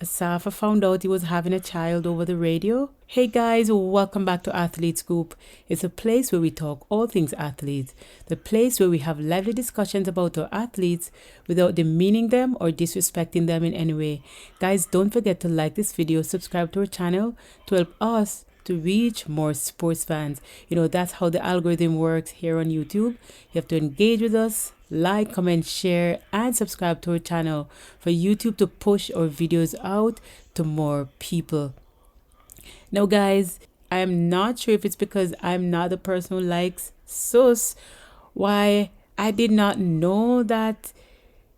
Asafa found out he was having a child over the radio. Hey guys, welcome back to Athlete Scoop. It's a place where we talk all things athletes, the place where we have lively discussions about our athletes without demeaning them or disrespecting them in any way. Guys, don't forget to like this video, subscribe to our channel to help us to reach more sports fans. You know, that's how the algorithm works here on YouTube. You have to engage with us, like, comment, share, and subscribe to our channel for YouTube to push our videos out to more people. Now, guys, I'm not sure if it's because I'm not the person who likes sus, why I did not know that,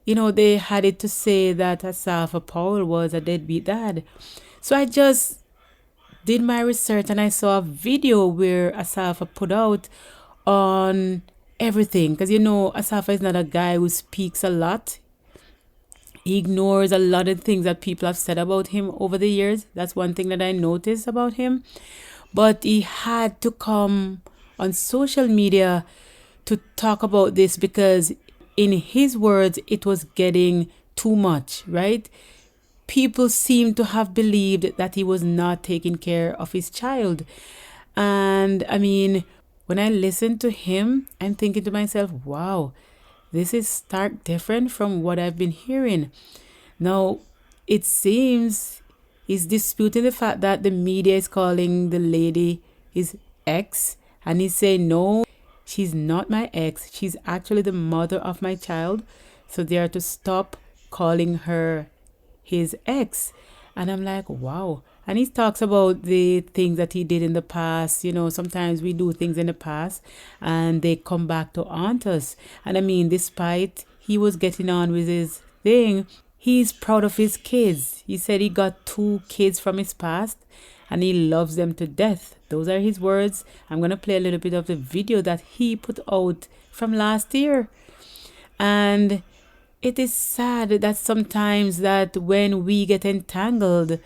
you know, they had it to say that Asafa Powell was a deadbeat dad. So I just did my research and I saw a video where Asafa put out on everything, because you know Asafa is not a guy who speaks a lot. He ignores a lot of things that people have said about him over the years. That's one thing that I noticed about him. But he had to come on social media to talk about this because in his words it was getting too much, right? People seem to have believed that he was not taking care of his child. And I mean, when I listen to him, I'm thinking to myself, wow, this is stark different from what I've been hearing. Now, it seems he's disputing the fact that the media is calling the lady his ex. And he's saying, no, she's not my ex. She's actually the mother of my child. So they are to stop calling her his ex. And I'm like, wow. And he talks about the things that he did in the past. You know, sometimes we do things in the past and they come back to haunt us. And I mean, despite he was getting on with his thing, he's proud of his kids. He said he got 2 kids from his past and he loves them to death. Those are his words. I'm going to play a little bit of the video that he put out from last year. And it is sad that sometimes that when we get entangled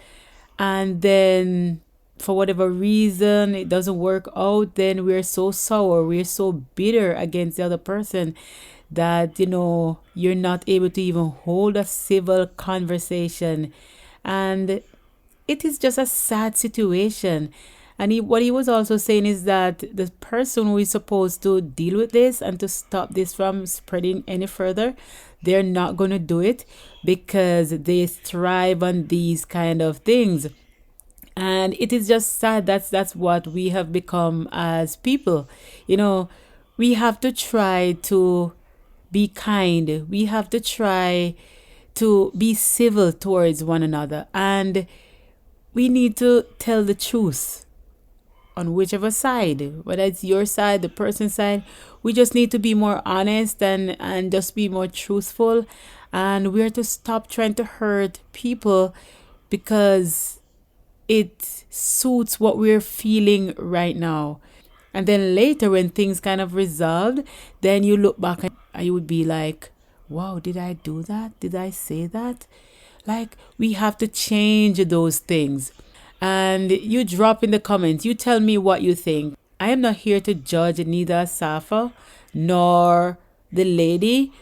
and then for whatever reason it doesn't work out, then we're so sour, we're so bitter against the other person that, you know, you're not able to even hold a civil conversation. And it is just a sad situation. And what he was also saying is that the person who is supposed to deal with this and to stop this from spreading any further, they're not going to do it because they thrive on these kind of things. And it is just sad. That's what we have become as people. You know, we have to try to be kind. We have to try to be civil towards one another. And we need to tell the truth on whichever side, whether it's your side, the person's side. We just need to be more honest and just be more truthful. And we're to stop trying to hurt people because it suits what we're feeling right now. And then later when things kind of resolved, then you look back and you would be like, wow, did I do that? Did I say that? Like, we have to change those things. And you drop in the comments. You tell me what you think. I am not here to judge neither Asafa nor the lady,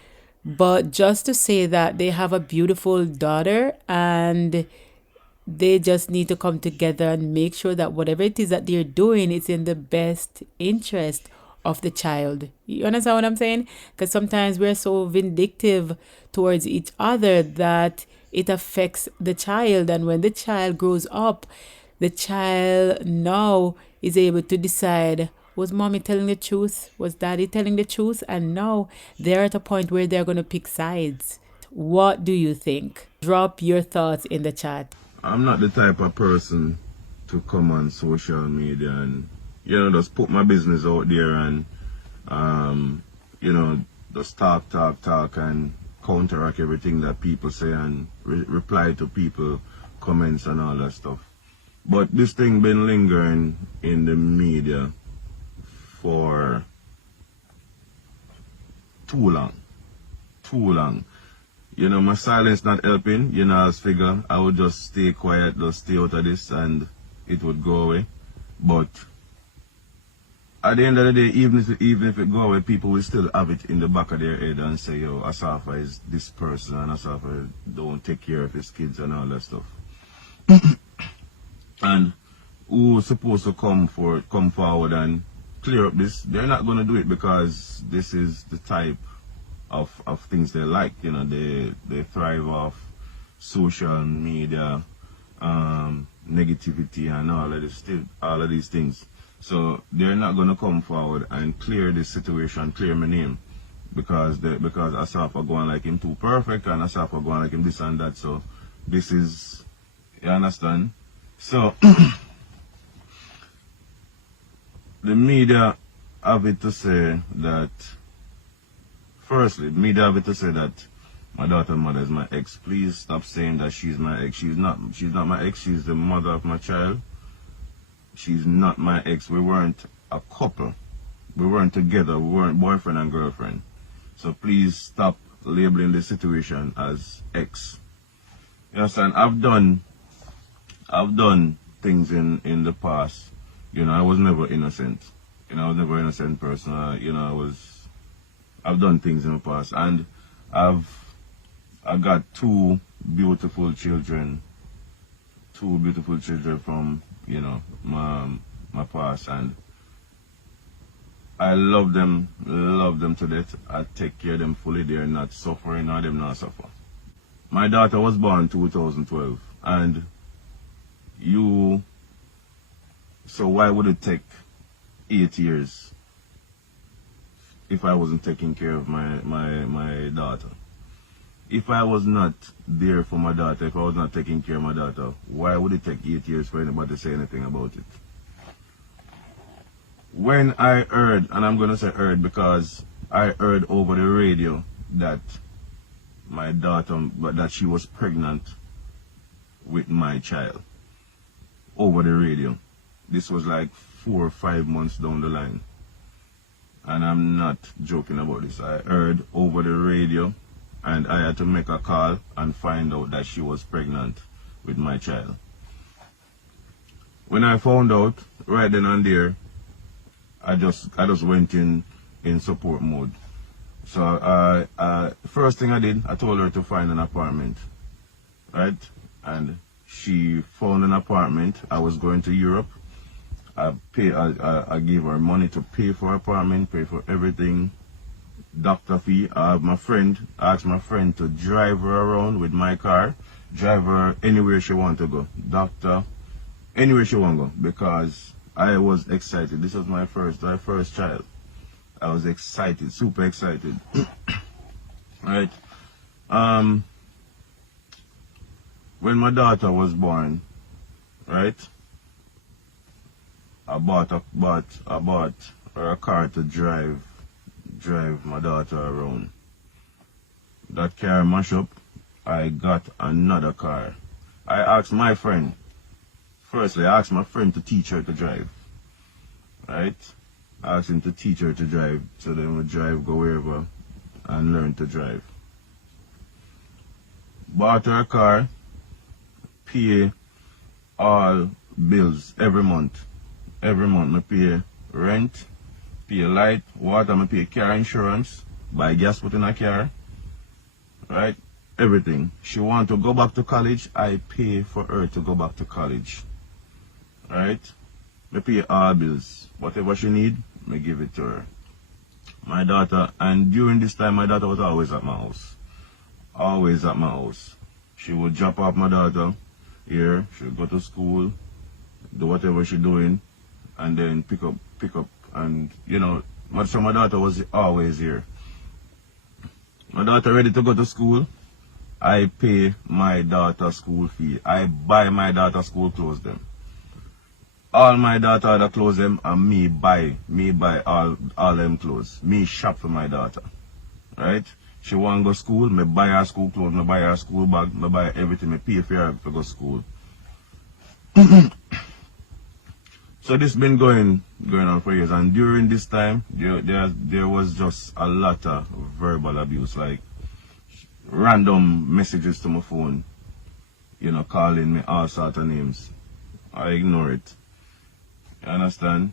but just to say that they have a beautiful daughter and they just need to come together and make sure that whatever it is that they're doing is in the best interest of the child. You understand what I'm saying? Because sometimes we're so vindictive towards each other that it affects the child. And when the child grows up, the child now is able to decide, was mommy telling the truth? Was daddy telling the truth? And now they're at a point where they're going to pick sides. What do you think? Drop your thoughts in the chat. I'm not the type of person to come on social media and, you know, just put my business out there and, you know, just talk and counteract everything that people say and reply to people comments and all that stuff. But this thing been lingering in the media for too long. You know, my silence not helping. You know, I was figure I would just stay quiet, just stay out of this and it would go away. But at the end of the day, even if it go away, people will still have it in the back of their head and say, yo, Asafa is this person and Asafa don't take care of his kids and all that stuff. And who's supposed to come forward and clear up this? They're not going to do it because this is the type of things they like. You know, they thrive off social media, negativity, and all of these things. So they're not going to come forward and clear this situation, clear my name, because Asafa going like him too perfect, and Asafa going like him this and that. So this is, you understand? So the media have it to say that, firstly, the media have it to say that my daughter's mother is my ex. Please stop saying that she's my ex. She's not my ex. She's the mother of my child. She's not my ex. We weren't a couple. We weren't together. We weren't boyfriend and girlfriend. So please stop labeling the situation as ex. You understand? I've done things in the past. You know, I was never innocent. You know, I was never an innocent person. I've done things in the past, and I got two beautiful children from, you know, my past, and I love them to death. I take care of them fully. They're not suffering, or them not suffer. My daughter was born 2012, and so why would it take 8 years if I wasn't taking care of my daughter? If I was not there for my daughter, if I was not taking care of my daughter, why would it take 8 years for anybody to say anything about it? When I heard, and I'm going to say heard because I heard over the radio that my daughter, that she was pregnant with my child, over the radio. This was like 4 or 5 months down the line. And I'm not joking about this. I heard over the radio, and I had to make a call and find out that she was pregnant with my child. When I found out, right then and there, I just went in support mode. So first thing I did, I told her to find an apartment, right? And she found an apartment. I was going to Europe. I gave her money to pay for apartment, pay for everything, doctor fee. I asked my friend to drive her around with my car, drive her anywhere she want to go, doctor, anywhere she want to go, because I was excited. This was my first child. I was excited, super excited. Right. When my daughter was born, right, I bought her a car to drive my daughter around. That car mash up. I got another car. I asked my friend. Firstly, I asked my friend to teach her to drive. Right? I asked him to teach her to drive, so then we drive, go wherever, and learn to drive. Bought her a car, pay all bills every month. Every month I pay rent, pay light, water, I pay car insurance, buy gas put in a car, right? Everything. She want to go back to college, I pay for her to go back to college, right? I pay all bills. Whatever she need, I give it to her. My daughter, and during this time, my daughter was always at my house. Always at my house. She would drop off my daughter here, she would go to school, do whatever she doing, and then pick up, and you know, so my daughter was always here. My daughter ready to go to school, I pay my daughter school fee. I buy my daughter school clothes them. All my daughter that clothes them, and me buy all them clothes. Me shop for my daughter, right? She want to go to school, me buy her school clothes, me buy her school bag, me buy everything, me pay for her to go to school. So this been going on for years, and during this time, there was just a lot of verbal abuse, like random messages to my phone, you know, calling me all sorts of names. I ignore it. You understand?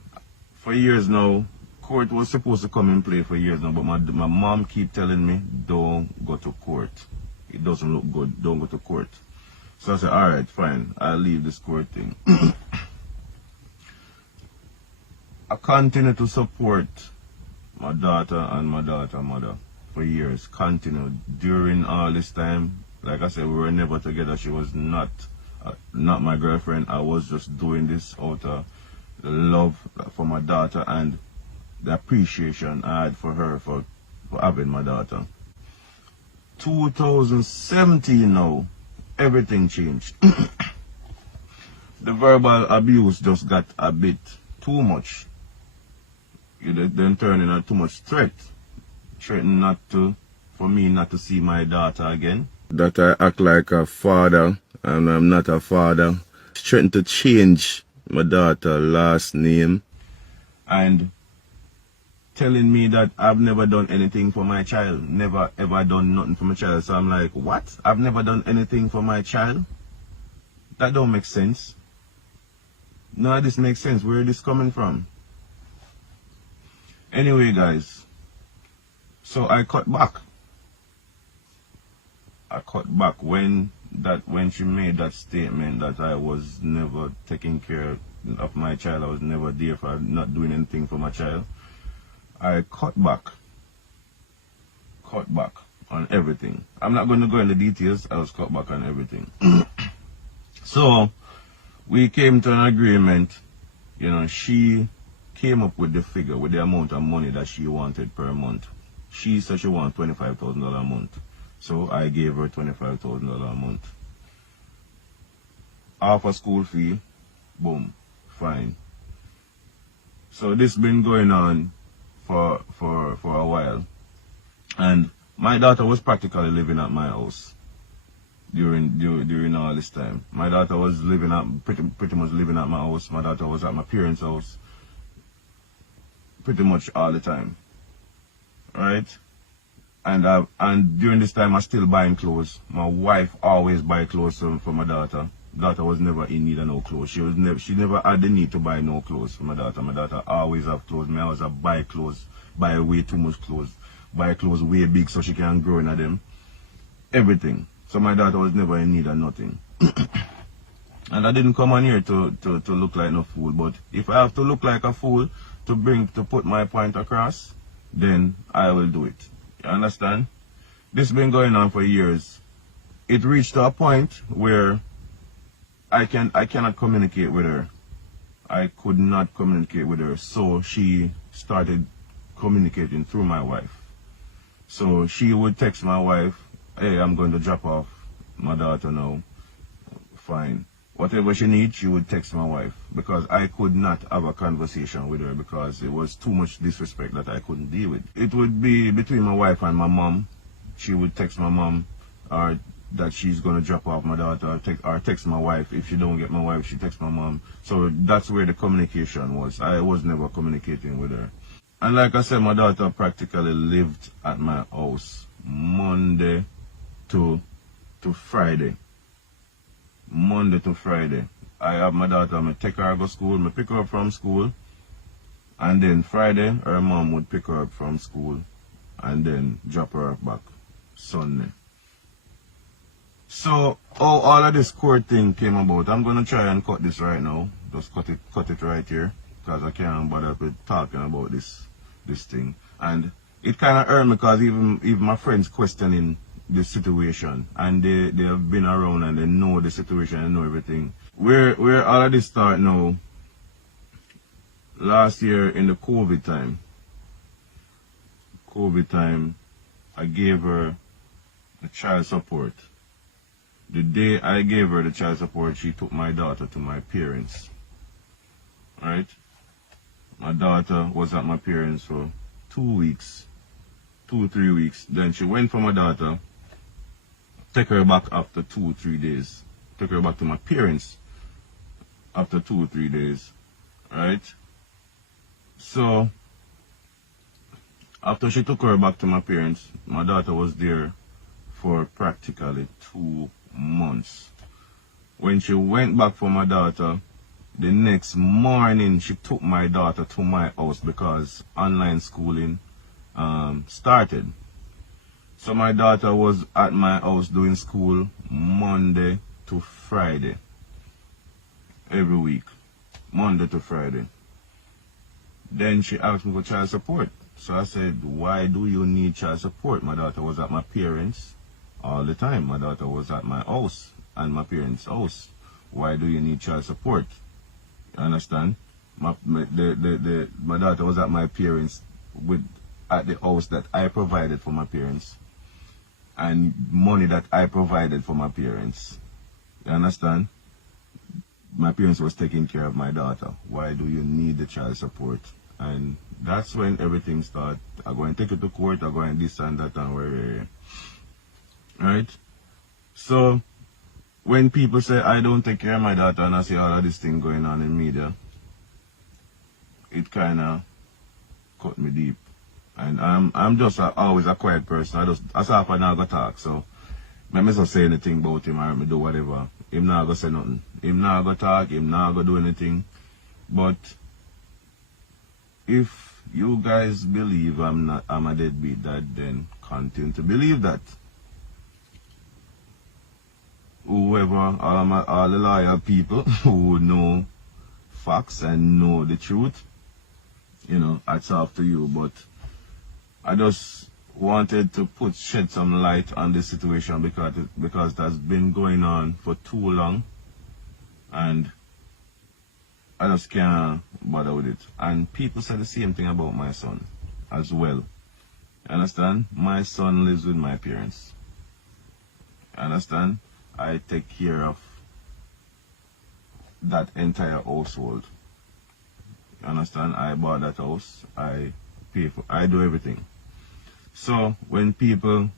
For years now, court was supposed to come in play for years now, but my mom keep telling me, don't go to court. It doesn't look good, don't go to court. So I said, alright, fine, I'll leave this court thing. I continue to support my daughter and my daughter's mother for years. Continued during all this time. Like I said, we were never together. She was not my girlfriend. I was just doing this out of the love for my daughter and the appreciation I had for her for having my daughter. 2017 now, everything changed. The verbal abuse just got a bit too much. It then turned into too much threat. Threatening for me not to see my daughter again. That I act like a father and I'm not a father. Threatening to change my daughter's last name. And telling me that I've never done anything for my child. Never ever done nothing for my child. So I'm like, what? I've never done anything for my child? That don't make sense. No, this makes sense. Where is this coming from? Anyway, guys, so I cut back. I cut back when she made that statement that I was never taking care of my child. I was never there for not doing anything for my child. I cut back on everything. I'm not going to go into details. I was cut back on everything. So we came to an agreement. You know, she came up with the figure, with the amount of money that she wanted per month. She said she wanted $25,000 a month. So I gave her $25,000 a month. Half a school fee, boom, fine. So this been going on for a while. And my daughter was practically living at my house during all this time. My daughter was living at pretty much living at my house. My daughter was at my parents' house pretty much all the time, right? And during this time I still buying clothes. My wife always buy clothes for my daughter. Daughter was never in need of no clothes. She never had the need to buy no clothes for my daughter. My daughter always have clothes. Me always have buy clothes, buy way too much clothes, buy clothes way big so she can grow into them. Everything. So my daughter was never in need of nothing. And I didn't come on here to look like no fool. But if I have to look like a fool to put my point across, then I will do it. You understand? This has been going on for years. It reached to a point where I cannot communicate with her. I could not communicate with her. So she started communicating through my wife. So she would text my wife, hey, I'm going to drop off my daughter now. Fine. Whatever she needs, she would text my wife. Because I could not have a conversation with her because it was too much disrespect that I couldn't deal with. It would be between my wife and my mom. She would text my mom or that she's going to drop off my daughter, or text my wife. If she don't get my wife, she texts my mom. So that's where the communication was. I was never communicating with her. And like I said, my daughter practically lived at my house Monday to Friday. Monday to Friday. I have my daughter, I take her to school, I pick her up from school, and then Friday her mom would pick her up from school and then drop her back Sunday. So how all of this court thing came about, I'm gonna try and cut this right now. Just cut it right here, because I can't bother with talking about this thing. And it kinda hurt me because even my friends questioning the situation, and they have been around and they know the situation and know everything. Where all of this start now, last year in the COVID time, I gave her the child support. The day I gave her the child support, she took my daughter to my parents. Right? My daughter was at my parents for 2 or 3 weeks. Then she went for my daughter, take her back after 2 or 3 days. Took her back to my parents after 2 or 3 days. Right? So, after she took her back to my parents, my daughter was there for practically 2 months. When she went back for my daughter, the next morning she took my daughter to my house because online schooling started. So my daughter was at my house doing school Monday to Friday. Every week. Monday to Friday. Then she asked me for child support. So I said, why do you need child support? My daughter was at my parents' all the time. My daughter was at my house and my parents' house. Why do you need child support? You understand? My daughter was at my parents at the house that I provided for my parents, and money that I provided for my parents. You understand? My parents was taking care of my daughter. Why do you need the child support? And that's when everything started. I'm going to take it to court. I'm going this and that and where. Right? So when people say I don't take care of my daughter and I see all of this thing going on in media, it kind of cut me deep. And I'm just always a quiet person. Asafa now go talk, so I may not say anything about him or me do whatever. Him not go say nothing. Him not go talk, him not go do anything. But if you guys believe I'm a deadbeat dad, then continue to believe that. Whoever, all the loyal people who know facts and know the truth, you know, it's up to you. But I just wanted to shed some light on this situation because that's been going on for too long, and I just can't bother with it. And people say the same thing about my son as well. You understand? My son lives with my parents. You understand? I take care of that entire household. You understand? I bought that house. I pay for. I do everything. So when people,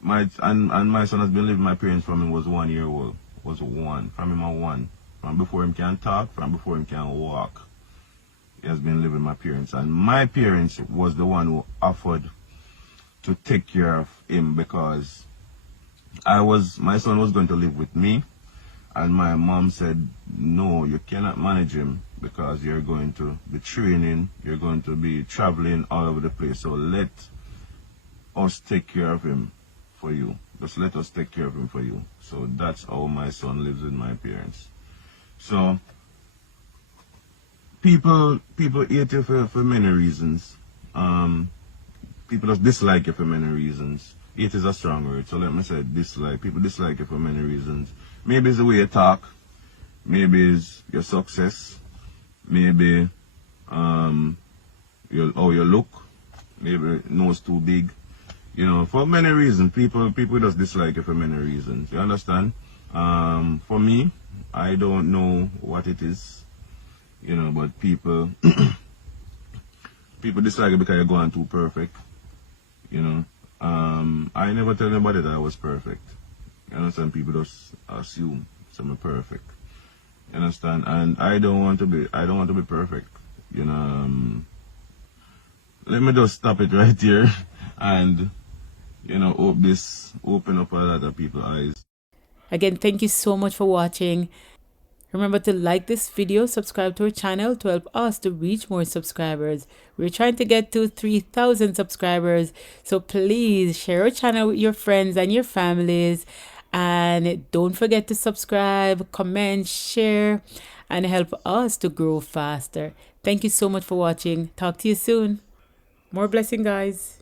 my son has been living with my parents from he was 1 year old. Was one. From him at one. From before him can talk, from before him can walk. He has been living with my parents. And my parents was the one who offered to take care of him because my son was going to live with me. And my mom said, no, you cannot manage him because you're going to be training, you're going to be traveling all over the place. So let us take care of him for you. Just let us take care of him for you. So that's how my son lives with my parents. So people hate you for many reasons. People just dislike you for many reasons. Hate is a strong word, so let me say dislike. People dislike you for many reasons. Maybe it's the way you talk. Maybe it's your success. Maybe how you look. Maybe nose too big. You know, for many reasons. People just dislike you for many reasons. You understand? For me, I don't know what it is. You know, but people dislike you because you're going too perfect. You know. I never tell anybody that I was perfect. You understand? People just assume I'm perfect. You understand? And I don't want to be perfect. You know. Let me just stop it right here and, you know, open up a lot of people's eyes. Again, thank you so much for watching. Remember to like this video, subscribe to our channel to help us to reach more subscribers. We're trying to get to 3,000 subscribers. So please share our channel with your friends and your families. And don't forget to subscribe, comment, share, and help us to grow faster. Thank you so much for watching. Talk to you soon. More blessing, guys.